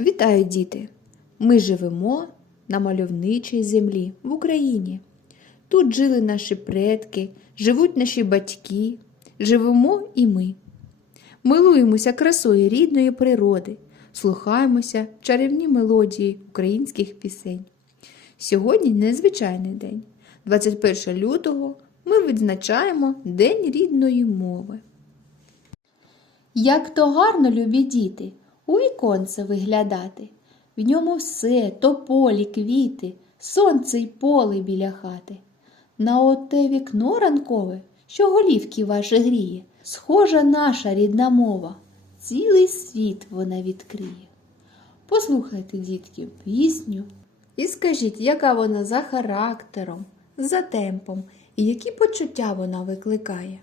Вітаю, діти! Ми живемо на мальовничій землі в Україні. Тут жили наші предки, живуть наші батьки, живемо і ми. Милуємося красою рідної природи, слухаємося чарівні мелодії українських пісень. Сьогодні незвичайний день. 21 лютого ми відзначаємо День рідної мови. Як то гарно, любі діти, у віконце виглядати. В ньому все то полі, квіти, сонце й поле біля хати. На оте вікно ранкове, що голівки ваші гріє, схожа наша рідна мова, цілий світ вона відкриє. Послухайте, дітки, пісню і скажіть, яка вона за характером, за темпом і які почуття вона викликає.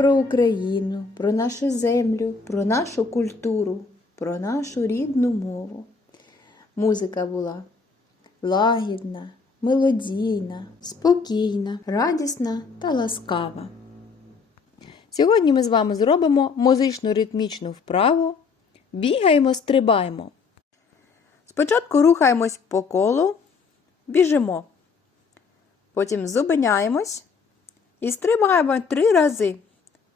Про Україну, про нашу землю, про нашу культуру, про нашу рідну мову. Музика була лагідна, мелодійна, спокійна, радісна та ласкава. Сьогодні ми з вами зробимо музично ритмічну вправу, бігаємо, стрибаємо. Спочатку рухаємось по колу, біжимо. Потім зупиняємось і стрибаємо три рази.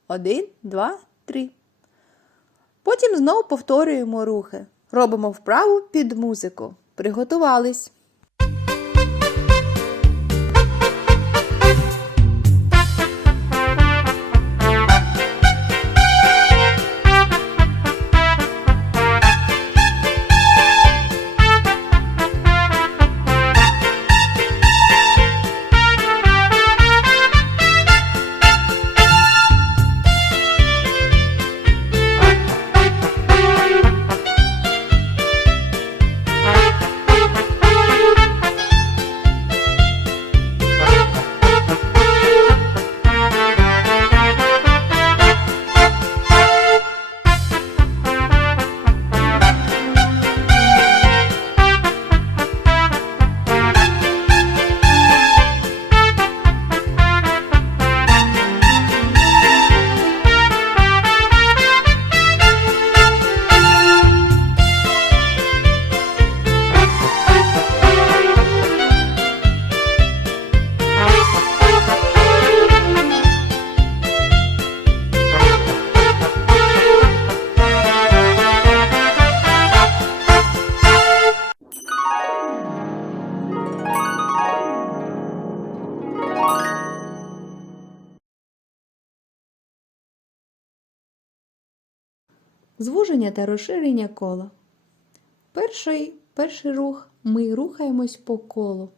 Один, два, три. Потім знову повторюємо рухи. Робимо вправу під музику. Приготувались. Звуження та розширення кола. Перший, перший рух ми рухаємось по колу.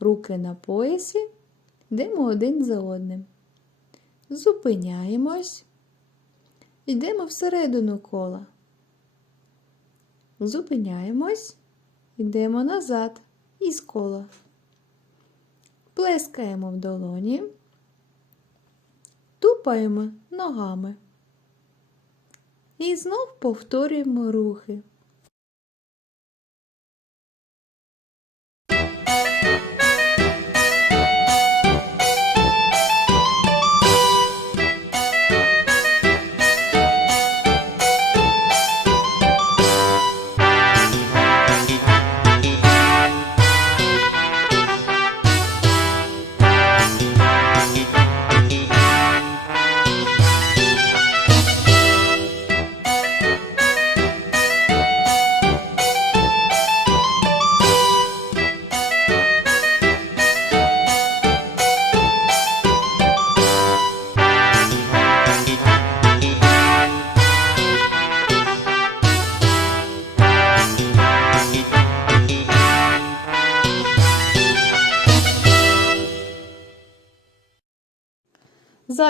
Руки на поясі, йдемо один за одним. Зупиняємось, йдемо всередину кола. Зупиняємось, йдемо назад із кола. Плескаємо в долоні, тупаємо ногами. І знов повторюємо рухи.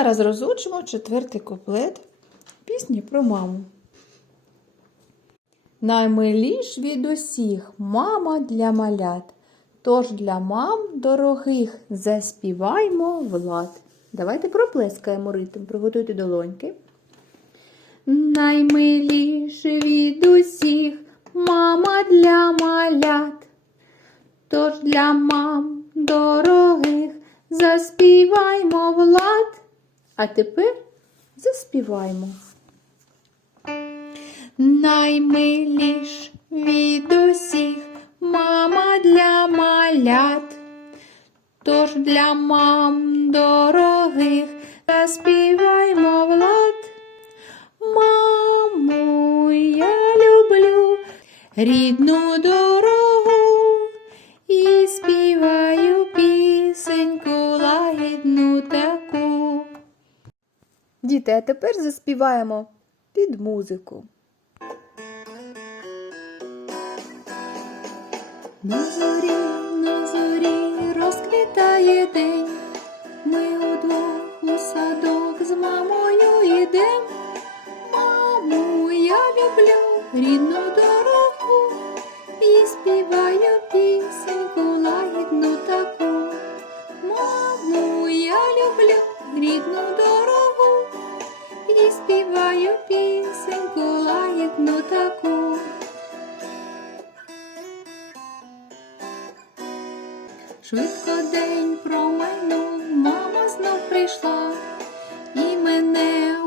Зараз розучимо четвертий куплет пісні про маму. Наймиліш від усіх мама для малят. Тож для мам дорогих заспіваймо влад. Давайте проплескаємо ритм, приготуйте долоньки. Наймиліш від усіх мама для малят. Тож для мам дорогих заспіваймо влад. А тепер заспіваймо. Наймиліш від усіх мама для малят. Тож для мам дорогих заспіваймо влад. Маму, я люблю рідну дорогу і співаю пісеньку лагідну. Діти, а тепер заспіваємо під музику. На зорі, на зорі розквітає день. Ми удвох у садок з мамою йдем. Маму, я люблю рідну Швидко день промайнув, мама знов прийшла, і мене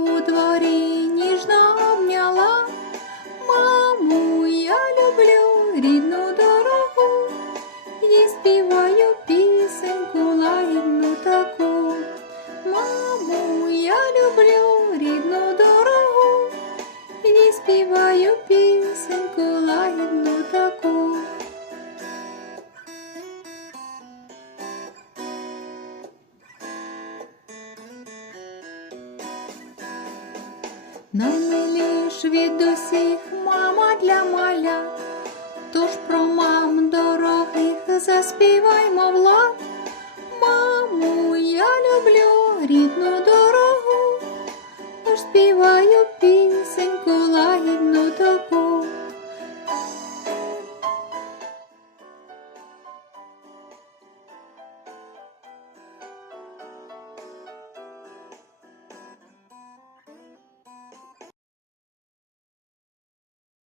Наймиліш від усіх мама для маля, тож про мам дорогих заспіваймо влад. Маму, я люблю рідну дорогу, тож співаю пісеньку лагідну таку.